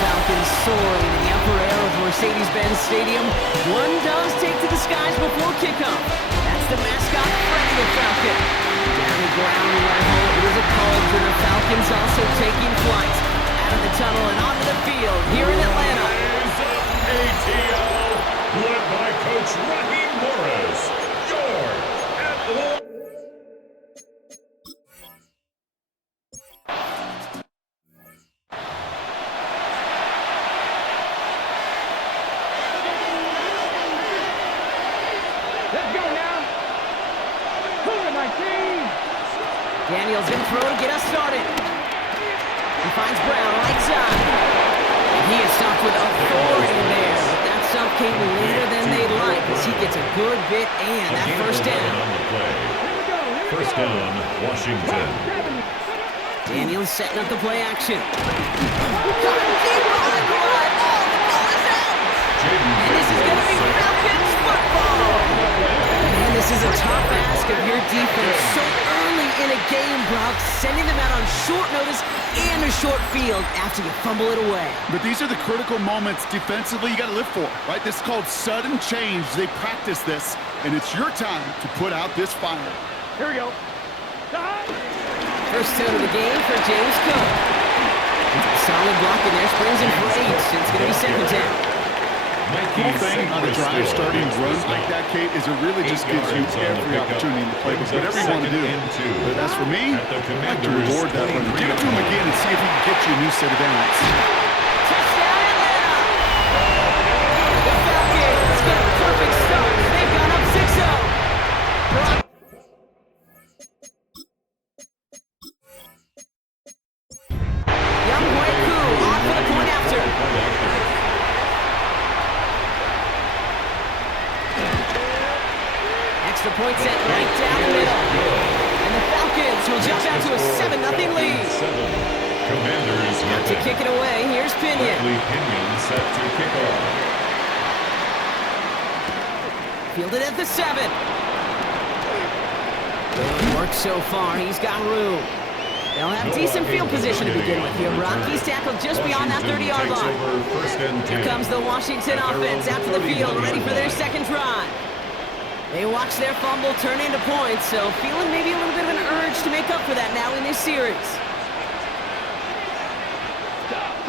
Falcons soaring in the upper air of Mercedes-Benz Stadium. One does take to the skies before kickoff. That's the mascot, Freddy the Falcon. Down the ground level, it is a cauldron of Falcons also taking flight. Out of the tunnel and onto the field here in Atlanta. ATL, led by Coach Raheem Morris. Your Atlanta. Daniels in throw to get us started. He finds Brown right side. And he is stopped with authority there. But that stop came later than they'd like as he gets a good bit and that first down. First down, Washington. Daniels setting up the play action. Caught deep on the line. Oh, the ball is out. And this is going to be Falcons football. Man, this is a tough ask of your defense so early in a game, Brock, sending them out on short notice and a short field after you fumble it away. But these are the critical moments defensively you got to live for, right? This is called sudden change. They practice this, and it's your time to put out this fire. Here we go. First down of the game for James Cook. Solid block in there, springs in for 8. It's going to be second down. The cool thing on a drive starting runs like that, Kate, is it really just gives you every opportunity in the playbook. Whatever you want to do. But as for me, I like to reward that run. Give it to him again and see if he can get you a new set of downs. Touchdown, Atlanta! The Falcons get a perfect start. They've gone up 6-0. Young Hueku on for the point after. Extra point set right down the middle. And the Falcons will jump out to a 7-0 lead. Commanders Out to kick it away, here's Pinion. Pinion set to kick off. Fielded at the 7. Good work so far, he's got room. They'll have decent field position to begin with here. Rocky's tackled just beyond that 30-yard line. Here comes the Washington offense out to the field, ready for their second drive. They watch their fumble turn into points, so feeling maybe a little bit of an urge to make up for that now in this series.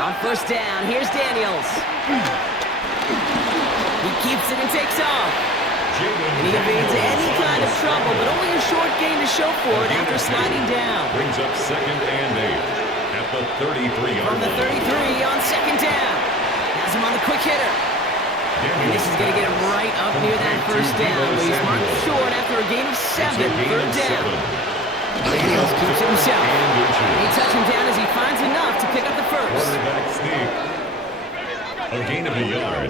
On first down, here's Daniels. He keeps it and takes off. And he evades any kind of trouble, but only a short gain to show for it after sliding down. Brings up second and 8 at the 33-yard From the 33 on second down. Has him on the quick hitter. And this is going to get him right up near that first down, but he's marked short after a gain of 7, third down. Daniels keeps it himself. He touches him down as he finds enough to pick up the first. Quarterback sneak. A gain of a yard.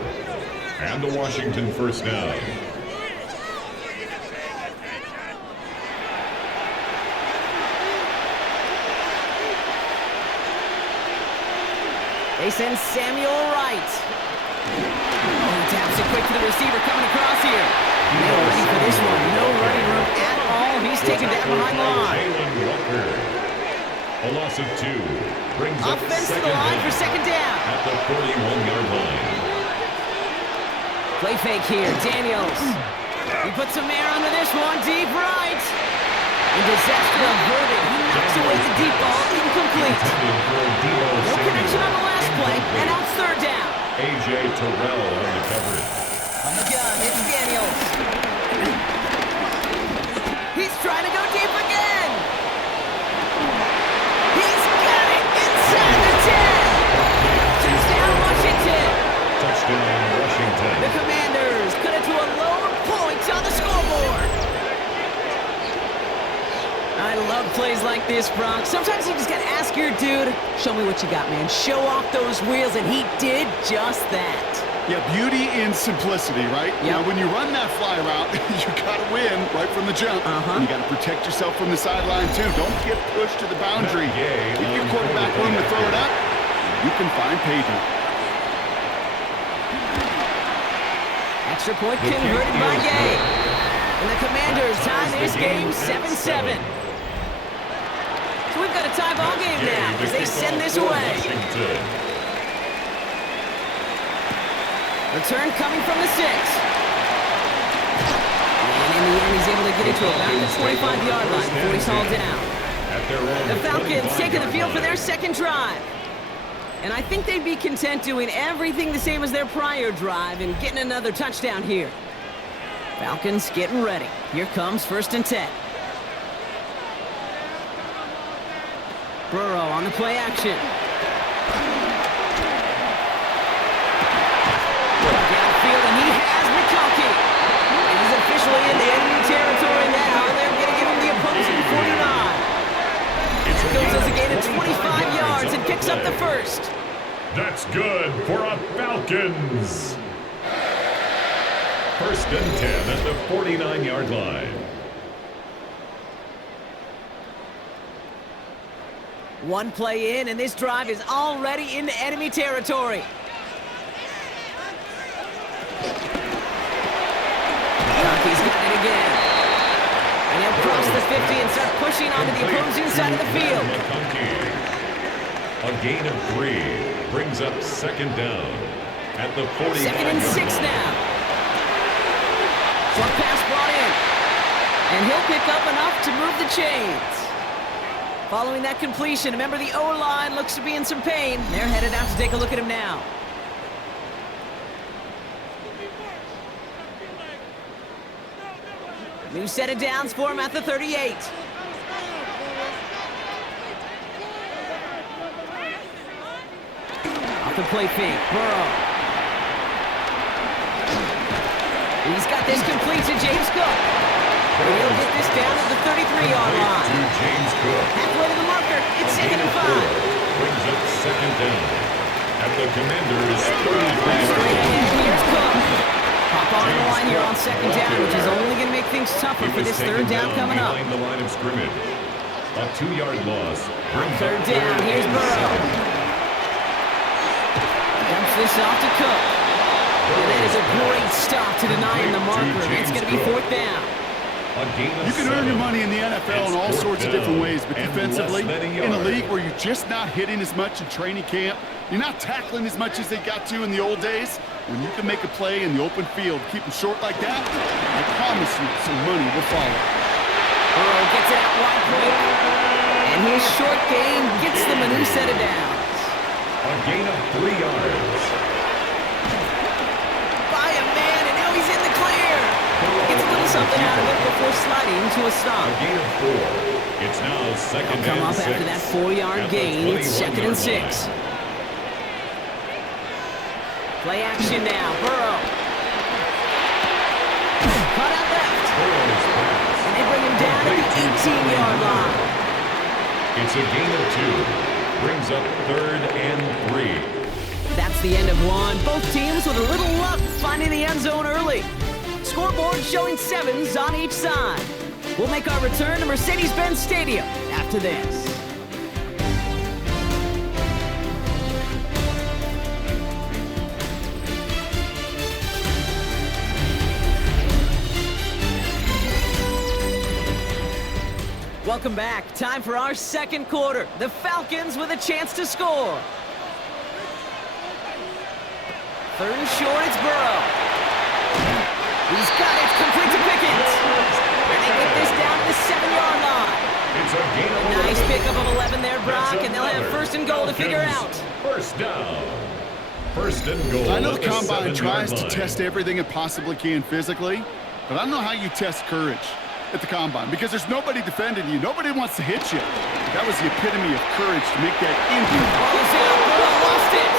And the Washington first down. They send Samuel Wright. Taps it quick to the receiver coming across here. They're ready for this one. No running room at all. He's taken down behind the line. A loss of 2. Brings up Offense to the line for second down. At the 41-yard line. Play fake here. Daniels. He puts some air under this one. Deep right. And disaster averted. He knocks away the deep ball. Incomplete. No connection on the last play. And out third down. A.J. Terrell on the coverage. On the gun, it's Daniels. He's trying to go deep again. He's got it inside the 10. Touchdown, Washington. Touchdown, Washington. The Commanders cut it to a lower point on the scoreboard. I love plays like this, Brock. Sometimes you just gotta ask your dude, show me what you got, man. Show off those wheels, and he did just that. Yeah, beauty in simplicity, right? Yeah. When you run that fly route, you gotta win right from the jump. And you gotta protect yourself from the sideline, too. Don't get pushed to the boundary. Keep your quarterback room to throw it up, you can find pavement. Extra point converted by Gay. And the Commanders tie this game 7-7. So we've got a tie ball game now as they send this away. Return coming from the 6. And in the end, he's able to get it to about the 25-yard line before he's hauled down. The Falcons taking the field for their second drive. And I think they'd be content doing everything the same as their prior drive and getting another touchdown here. Falcons getting ready. Here comes 1st and 10. Burrow on the play action. Downfield, and he has McConkey. And he's officially into enemy territory now, and they're going to give him the opposing 49. That goes as a gain of 25 yards and picks up the first. That's good for a Falcons. 1st and 10 at the 49-yard line. One play in, and this drive is already into enemy territory. He's got it again. And he'll cross the 50 and start pushing onto the opposing side of the field. A gain of 3 brings up 2nd down at the 45. 2nd and 6 now. Short pass brought in. And he'll pick up enough to move the chains. Following that completion, remember the O-line looks to be in some pain. They're headed out to take a look at him now. New set of downs for him at the 38. Off the play fake, Burrow. He's got this complete to James Cook. And he'll get this down at the 33-yard line. Halfway to the marker, it's 2nd and 5. Brings up 2nd down at the Commanders' 33. Straight ahead, here's Cook. Hop on the line here on 2nd down, which is only going to make things tougher for this 3rd down coming up. Behind the line of scrimmage. A 2-yard loss. On 3rd down, here's Burrow. Dumps this off to Cook. And that is a great stop to deny him the marker. It's going to be 4th down. You can earn your money in the NFL in all sorts of different ways, but defensively, in a league where you're just not hitting as much in training camp, you're not tackling as much as they got to in the old days, when you can make a play in the open field, keep them short like that, I promise you some money will follow. Burrow gets it out wide quick. And his short gain gets them a new set of downs. A gain of 3 yards. By a man, and now he's in the clear. Gets a little something out of it before sliding to a stop. A gain of 4. It's now 2nd and 6. Come up after that 4-yard gain. It's 2nd and 6. Play action now. Burrow. Cut out left. And they bring him down at the 18-yard line. It's a gain of 2. Brings up 3rd and 3. That's the end of one. Both teams with a little luck finding the end zone early. Scoreboard showing 7s on each side. We'll make our return to Mercedes-Benz Stadium after this. Welcome back. Time for our 2nd quarter. The Falcons with a chance to score. 3rd and short, it's Burrow. He's got it, complete to Pickens. And they get this down to the 7-yard line. It's a gain of 11. Nice pickup of 11 there, Brock, and they'll have 1st and goal to figure out. 1st down. 1st and goal. I know the Combine tries to test everything it possibly can physically, but I don't know how you test courage at the Combine, because there's nobody defending you. Nobody wants to hit you. That was the epitome of courage to make that injury. Ball's out, Burrow lost it.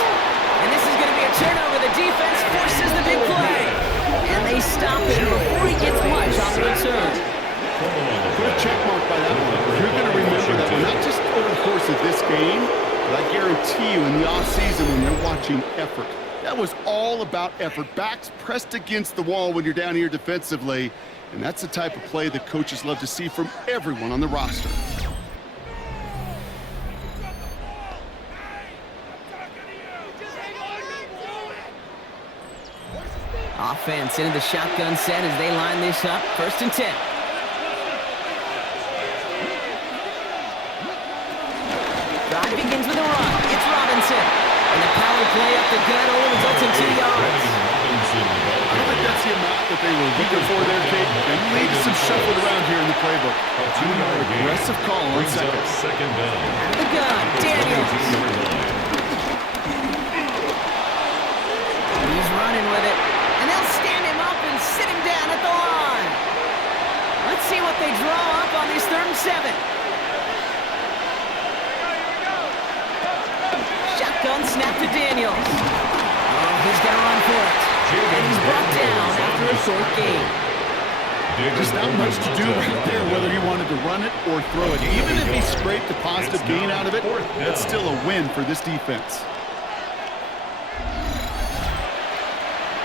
And this is going to be a turnover. The defense forces the big play. And they stop him before he gets much on the return. Put a check mark by that one. You're going to remember that one, not just over the course of this game, but I guarantee you in the offseason when you're watching effort. That was all about effort. Backs pressed against the wall when you're down here defensively. And that's the type of play that coaches love to see from everyone on the roster. Offense into the shotgun set as they line this up. 1st and 10. Drive begins with a run. It's Robinson. And the power play up the gut only results in 2 yards. I don't think that's the amount that they were looking for there, Kate. They need some shuffled around here in the playbook. A 2-yard aggressive call on second down. Out of the gun, Daniels. He's running with it. And they'll stand him up and sit him down at the line. Let's see what they draw up on this 3rd and 7. Shotgun snap to Daniels. Oh, he's going to run for it. And he's brought down after a short gain. Just not much to do right there, whether he wanted to run it or throw it. Even if he scraped a positive gain out of it, that's still a win for this defense.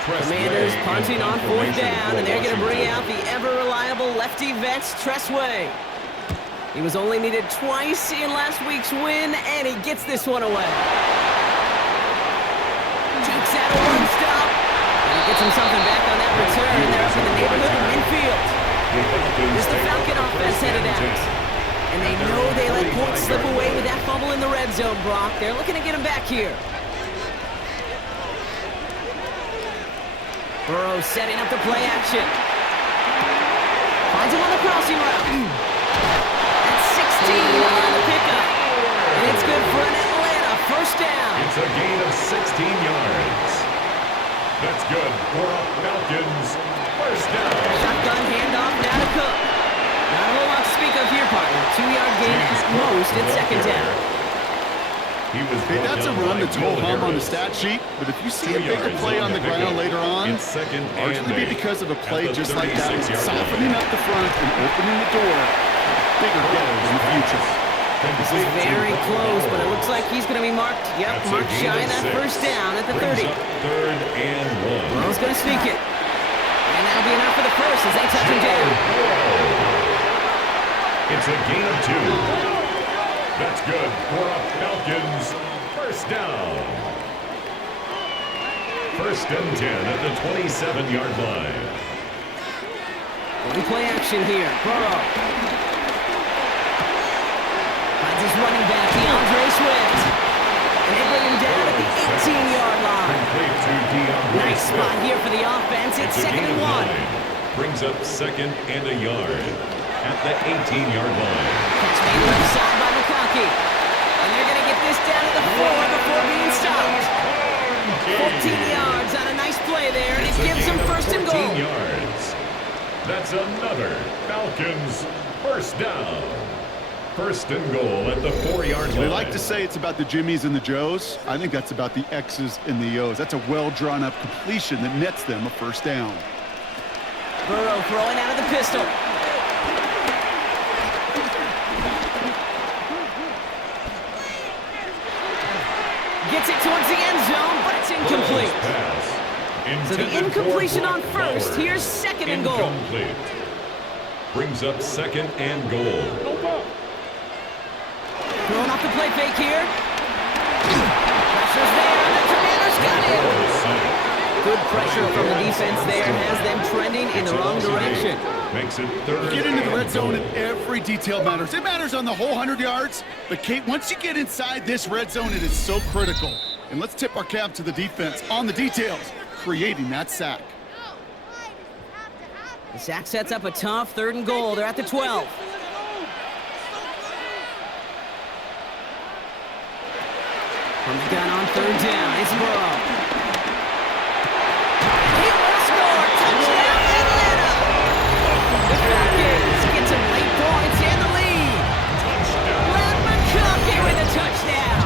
Commanders punting on 4th down, and they're going to bring out the ever-reliable lefty vets, Tressway. He was only needed twice in last week's win, and he gets this one away. Jukes out a one-stop, and he gets himself back on that return, and they're up in the neighborhood of midfield. This is the Falcon offense headed out. And they know they let points slip away with that fumble in the red zone, Brock. They're looking to get him back here. Burrow setting up the play action. Finds him on the crossing route. That's 16 on the pickup. And it's good for an Atlanta 1st down. It's a gain of 16 yards. That's good for a Falcons 1st down. Shotgun handoff now to Cook. Not a whole lot to speak of here, partner. 2-yard gain at most at 2nd down. Hey, that's a run that's ho-hum on the stat sheet, but if you see a bigger play on the ground later on, largely be because of a play just like that, softening up the front and opening the door, bigger gains in the future. This is very close, but it looks like he's going to be marked. Yep, marked shy of that 1st down at the 30. 3rd and 1. Burrow's going to sneak it. And that'll be enough for the 1st as they touch him down. It's a gain of 2. That's good for a Falcons 1st down. 1st and 10 at the 27-yard line. One play action here. Burrow. Finds his running back, DeAndre Swift. And they bring him down at the 18-yard line. Nice spot here for the offense. It's 2nd and 1. Brings up 2nd and a yard at the 18-yard line. Catch made left side by McConkey. And they're going to get this down to the 4 before being stopped. 14 yards on a nice play there, and it gives them 1st and goal. 14 yards. That's another Falcons 1st down. 1st and goal at the 4-yard line. We like to say it's about the Jimmies and the Joes. I think that's about the X's and the O's. That's a well-drawn-up completion that nets them a 1st down. Burrow throwing out of the pistol. Gets it towards the end zone, but it's incomplete. So the incompletion on 1st. Here's 2nd and goal. Brings up 2nd and goal. Throwing off the play fake here. Pressure's there, and the Commanders got it. Good pressure from the defense there has them trending in the wrong direction. Makes it 3rd. Get into the red zone and every detail matters. It matters on the whole 100 yards. But, Kate, once you get inside this red zone, it is so critical. And let's tip our cap to the defense on the details, creating that sack. The sack sets up a tough 3rd and goal. They're at the 12. From the gun on 3rd down, it's Burrow. He will score. Touchdown, Atlanta! The Falcons get some late points and the lead. Let McConkey with a touchdown.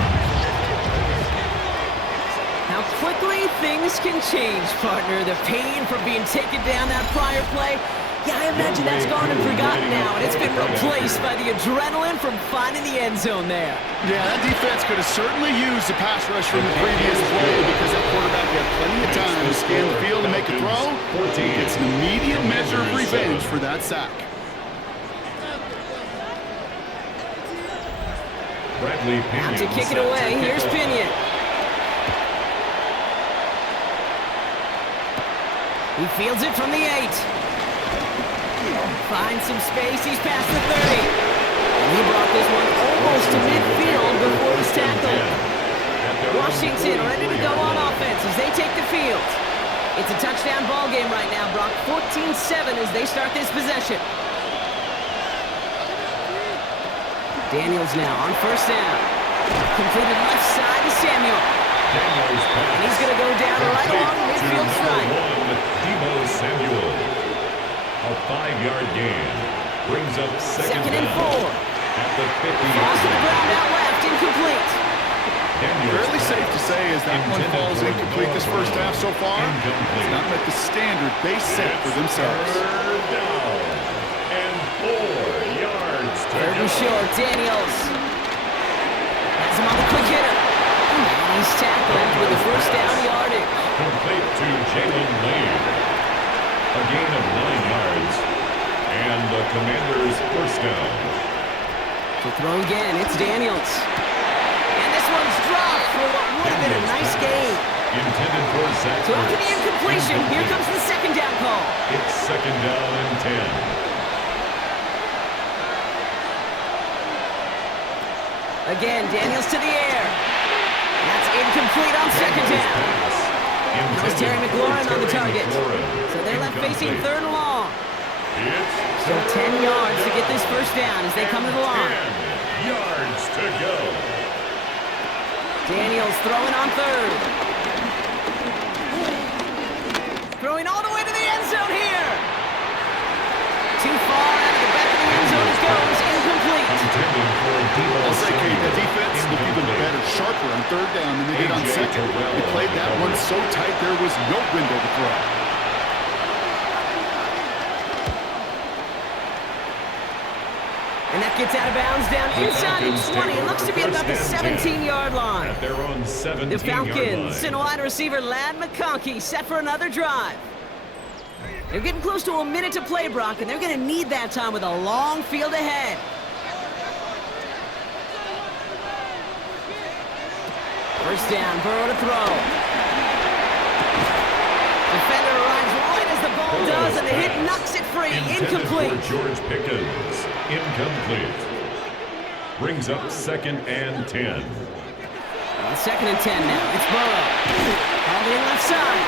How quickly things can change, partner. The pain from being taken down that prior play. Yeah, I imagine that's gone and forgotten now, and it's been replaced by the adrenaline from finding the end zone there. Yeah, that defense could have certainly used the pass rush from the previous play because that quarterback had plenty of time to scan the field and make a throw. He gets an immediate measure of revenge for that sack. Out to kick it away. Here's Pinion. He fields it from the 8. Finds some space. He's past the 30. And he brought this one almost to midfield before he's tackled. Washington ready to go on offense as they take the field. It's a touchdown ball game right now, Brock. 14-7 as they start this possession. Daniels now on first down. Completed left side to Samuel. And he's going to go down right along the midfield stripe. Samuel. A 5-yard gain. Brings up second and 4. At the 50. Falls to the ground out left, incomplete. Fairly safe to say as that one falls incomplete this first half so far. It's not met the standard they set for themselves. Third down and 4 yards to Third and short, Daniels. Has him on the quick hitter. And he's tackled with the first down yardage. Complete to Jalen Lane. A gain of 9 yards. And the Commanders' first down. To throw again, it's Daniels. And this one's dropped for what would have been a nice gain. Intended for Zach. So after the incompletion, here comes the second down call. It's second down and 10. Again, Daniels to the air. That's incomplete on second down. That was Terry McLaurin on the target. So they're left facing third and long. So 10 yards to get this first down as they come to the line. 10 yards to go. Daniels throwing on third. Throwing all the way to the end zone here. Too far out of the back of the end zone it goes. Incomplete. I'll say, Kate, that defense looked even better, sharper on third down than they did on second. They played that one so tight there was no window to throw. And that gets out of bounds down inside the 20. It looks to be at about the 17-yard line. The Falcons and wide receiver Ladd McConkey set for another drive. They're getting close to a minute to play, Brock, and they're going to need that time with a long field ahead. First down, Burrow to throw. Defender arrives right as the ball does, and the hit knocks it free. Incomplete. For George Pickens. Incomplete. Brings up second and 10. On second and 10 now. It's Burrow. Hauled in left side.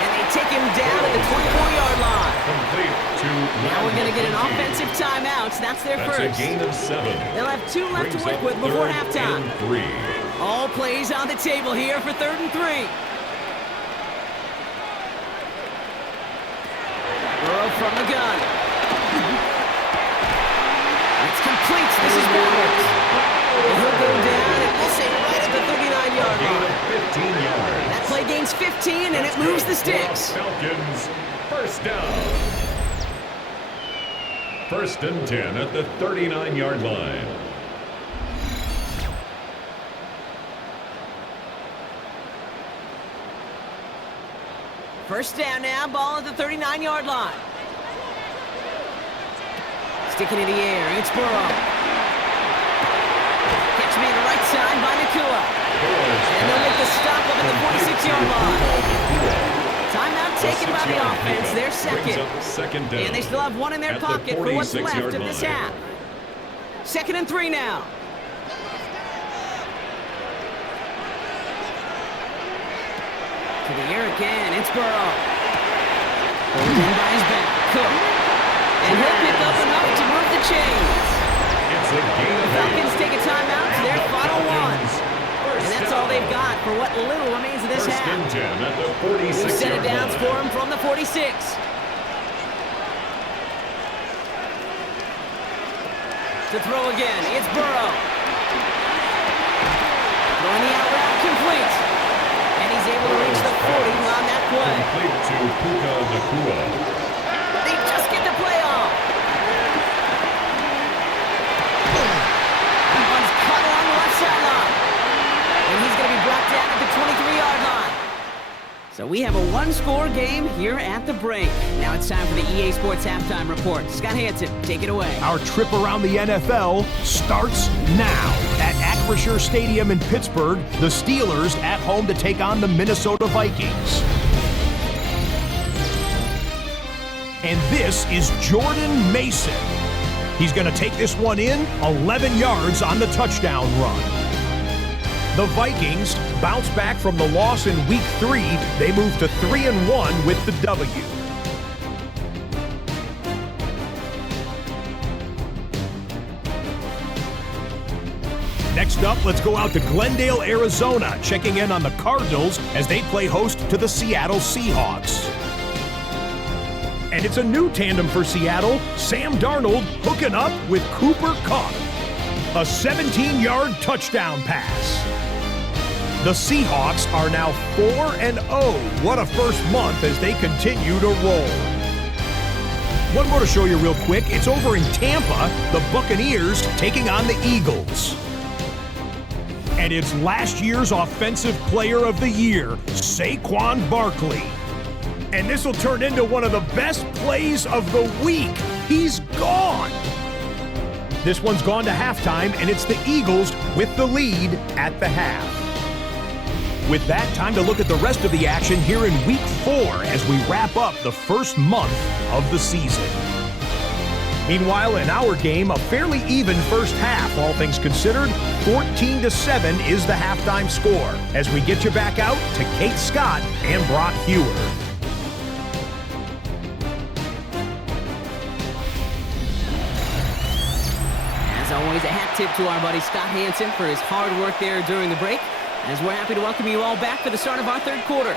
And they take him down at the 24-yard line. Complete to now we're going to get an offensive timeout. That's their first. That's a gain of 7. They'll have 2 left to work with before halftime. 3. All plays on the table here for 3rd and 3. Burrow from the gun. It's complete. This is Bowers. And he'll go down, and we'll say right at the 39-yard line. 15 yards. That play gains 15, and it moves the sticks. Falcons, first down. First and 10 at the 39-yard line. First down now, ball at the 39-yard line. Sticking in the air, it's Burrow. Catch me on the right side by Nakua. And they'll make the stop up at the 46-yard line. Timeout taken by the offense, they're second. And they still have one in their pocket for what's left of this half. 2nd and 3 now. To the air again, it's Burrow. Pulled in by his back, Cook. And he'll pick up enough to move the chains. The Falcons take a timeout to their final one. And that's all they've got for what little remains of this half. New set of downs for him from the 46. To throw again, it's Burrow. Throwing the out route complete. And he's able to reach the 40 on that play. Complete to Puka Nakua. They just get the play off. That one's cut along the left sideline. And he's going to be brought down at the 23-yard line. So we have a one-score game here at the break. Now it's time for the EA Sports Halftime Report. Scott Hansen, take it away. Our trip around the NFL starts now. At Acrisure Stadium in Pittsburgh, the Steelers at home to take on the Minnesota Vikings. and this is Jordan Mason. He's going to take this one in, 11 yards on the touchdown run. The Vikings bounce back from the loss in Week 3. They move to 3-1 with the W. Next up, let's go out to Glendale, Arizona, checking in on the Cardinals as they play host to the Seattle Seahawks. And it's a new tandem for Seattle, Sam Darnold hooking up with Cooper Kupp. A 17-yard touchdown pass. The Seahawks are now 4-0. What a first month as they continue to roll. One more to show you real quick. It's over in Tampa, the Buccaneers taking on the Eagles. And it's last year's Offensive Player of the Year, Saquon Barkley. And this will turn into one of the best plays of the week. He's gone. This one's gone to halftime, and it's the Eagles with the lead at the half. With that, time to look at the rest of the action here in Week 4 as we wrap up the first month of the season. Meanwhile, in our game, a fairly even first half, all things considered. 14-7 is the halftime score as we get you back out to Kate Scott and Brock Hewer. As always, a hat tip to our buddy Scott Hansen for his hard work there during the break, as we're happy to welcome you all back for the start of our third quarter.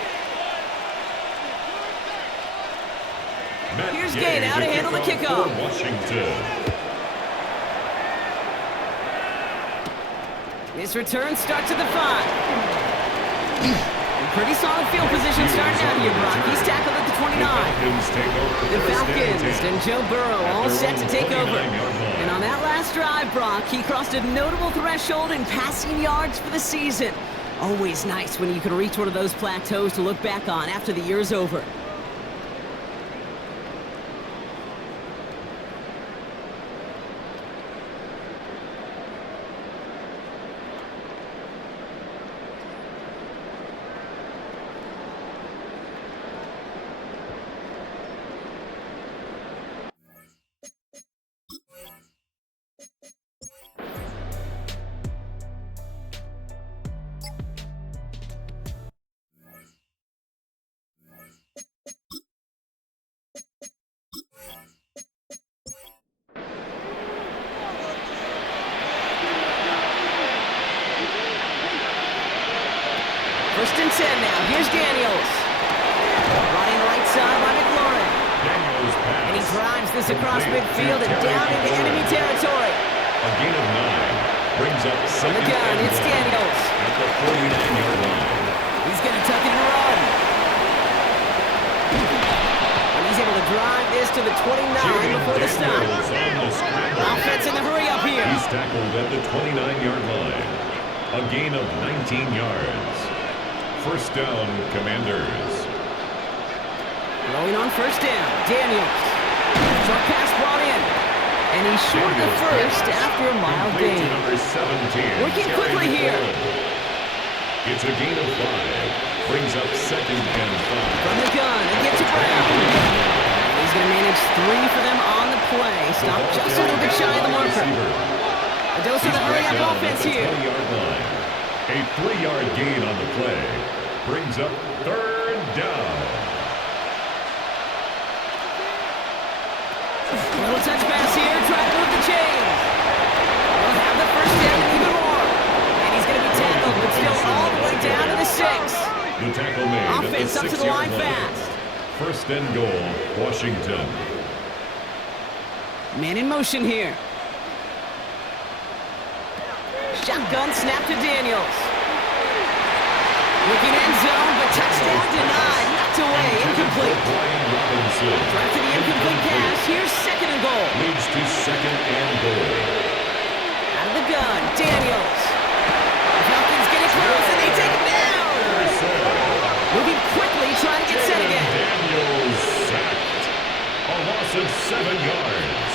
Here's Gay now to handle the kickoff. Washington. This return starts at the 5. Pretty solid field position starting out here, Brock. He's tackled at the 29. The Falcons and Joe Burrow all set to take over. And on that last drive, Brock, he crossed a notable threshold in passing yards for the season. Always nice when you can reach one of those plateaus to look back on after the year's over. First and 10 now. Here's Daniels. Running right side by McLaurin. And he drives this across midfield and down into enemy territory. A gain of 9 brings up second the gun, it's Daniels. At the 49-yard line. He's going to tuck it and run. And he's able to drive this to the 29 before the stop. Offense in the hurry up here. He's tackled at the 29-yard line. A gain of 19 yards. First down, Commanders. Rolling on first down, Daniels. Short pass brought in. And he's short of the first after a mild gain. Number 17. Working quickly here. It's a gain of 5. Brings up second and 5. From the gun, and gets to Brown. He's going to manage 3 for them on the play. Stop just a little bit shy of the marker. A dose of the hurry-up offense here. A 3-yard gain on the play brings up third down. Little touch pass here, trying to move the chains. He'll have the first down and even more. And he's going to be tackled, but still all the way down to the 6. The tackle made Offense at the up to the line 6-yard fast. First and goal, Washington. Man in motion here. Shotgun snap to Daniels. Looking end zone, but touchdown denied. Knocked away, incomplete. Drive to the incomplete pass. Here's second and goal. Leads to second and goal. Out of the gun, Daniels. The Falcons get it close, and they take it down. Moving quickly, trying to get set again. Daniels sacked. A loss of 7 yards.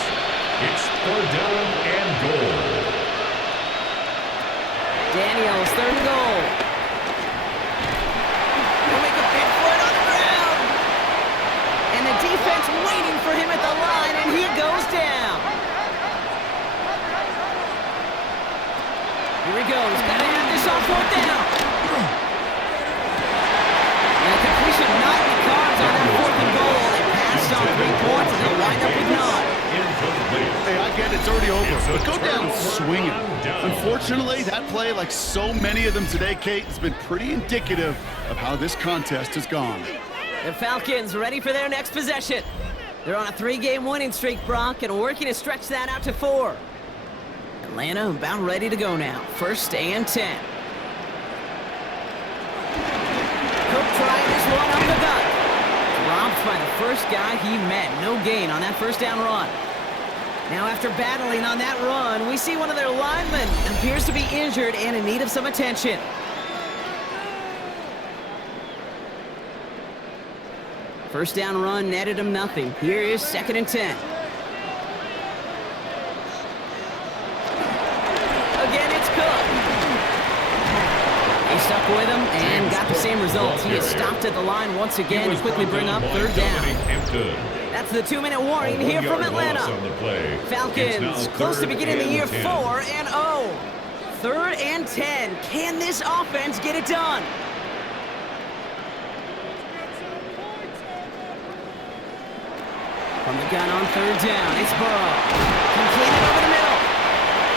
It's third down and goal. Daniels, third and goal. He'll make a big play on the ground. And the defense waiting for Here he goes. Gotta have this on fourth down. And a completion not in the cards on that fourth and goal. They passed on 3 points and they'll wind up with none. Hey, I get it. It's already over. But go down swinging. Unfortunately, that play, like so many of them today, Kate, has been pretty indicative of how this contest has gone. The Falcons ready for their next possession. They're on a 3-game winning streak, Brock, and working to stretch that out to 4. Atlanta about ready to go now. 1st and 10. Cook trying this one up the gut. Dropped by the first guy he met. No gain on that first down run. Now after battling on that run, we see one of their linemen appears to be injured and in need of some attention. First down run netted him nothing. Here is 2nd and 10. Again, it's Cook. He stuck with him and got the same results. He is stopped at the line once again to quickly bring up 3rd down. That's the 2-minute warning here from Atlanta. Falcons close to beginning the year 4-0. 3rd and 10. Can this offense get it done? From the gun on 3rd down, it's Burrow. Completed over the middle.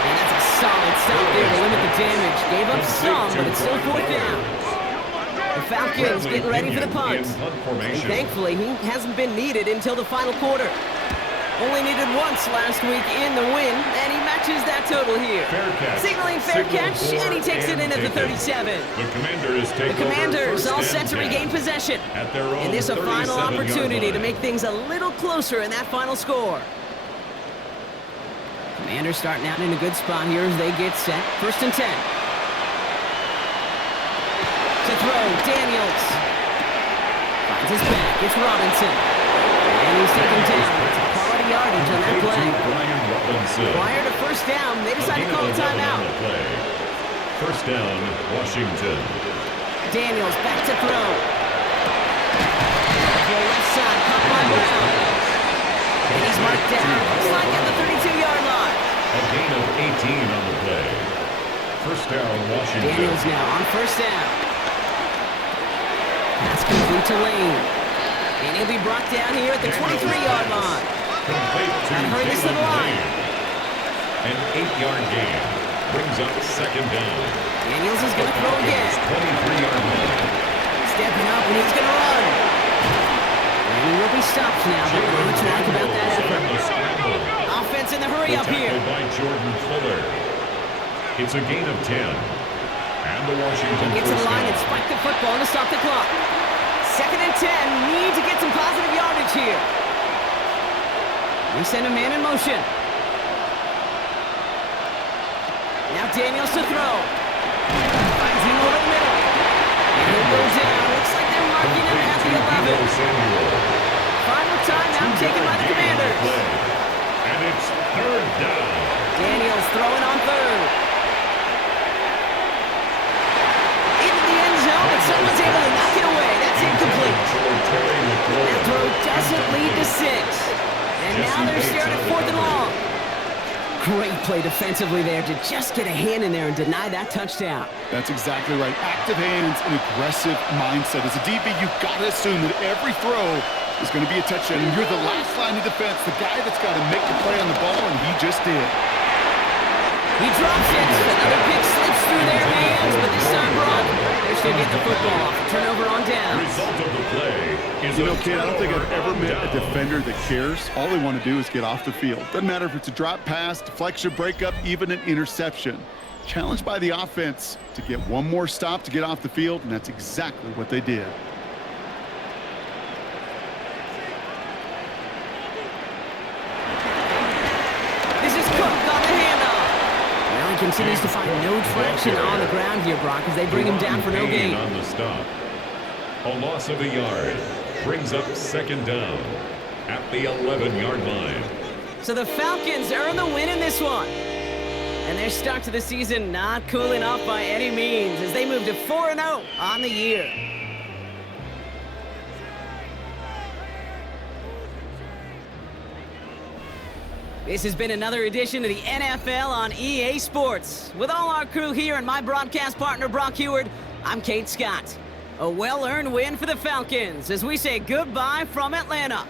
And that's a solid stop there to limit the damage. Gave up some, but it's still 4th down. The Falcons getting ready for the punt. And thankfully, he hasn't been needed until the final quarter. Only needed once last week in the win, and he matches that total here. Signaling fair catch, and he takes it in at the 37. The Commanders all set to regain possession. And this a final opportunity to make things a little closer in that final score. Commanders starting out in a good spot here as they get set. 1st and 10. To throw, Daniels. Finds his back, it's Robinson. And he's taken down. It's a quality yardage on that play. Prior to 1st down, they decide to call a timeout. 1st down, Washington. Daniels back to throw. The left side, caught by Brown. And he's marked down. Looks like at the 32-yard line. A gain of 18 on the play. 1st down, Washington. Daniels now on 1st down. Pass complete to Lane. And he'll be brought down here at the 23-yard line. Gotta hurry this to the line. An 8-yard gain brings up 2nd down. Daniels is going to throw again. 23-yard line. Stepping up, and he's going to run. And he will be stopped now, but what do you like about that effort? Offense in the hurry up here. By Jordan Fuller. It's a gain of 10. And the Washington Get to the line and spike the football to stop the clock. 2nd and 10. Need to get some positive yardage here. We send a man in motion. Now Daniels to throw. Finds him over the middle. And he'll go down. Looks like they're marking him at the 11. Final timeout taken by the Commanders. And it's 3rd down. Daniels throwing on 3rd. Into the end zone, and someone's able to knock it away. That's incomplete. That throw doesn't lead to 6. And now they're staring at 4th and long. Great play defensively there to just get a hand in there and deny that touchdown. That's exactly right. Active hands and aggressive mindset. As a DB, you've got to assume that every throw is going to be a touchdown. And you're the last line of defense, the guy that's got to make the play on the ball, and he just did. He drops it. Another pick slips through their hands, but this time, Brock, they're still getting the football. Turnover on down. Result of the play is you know, kid, I don't think I've ever met a defender that cares. All they want to do is get off the field. Doesn't matter if it's a drop pass, deflection, breakup, even an interception. Challenged by the offense to get one more stop to get off the field, and that's exactly what they did. Continues to find no traction on the ground here, Brock, as they bring him down for no gain. On the stop. A loss of a yard brings up 2nd down at the 11-yard line. So the Falcons earn the win in this one. And their start to the season not cooling off by any means as they move to 4-0 on the year. This has been another edition of the NFL on EA Sports. With all our crew here and my broadcast partner, Brock Heward, I'm Kate Scott. A well-earned win for the Falcons as we say goodbye from Atlanta.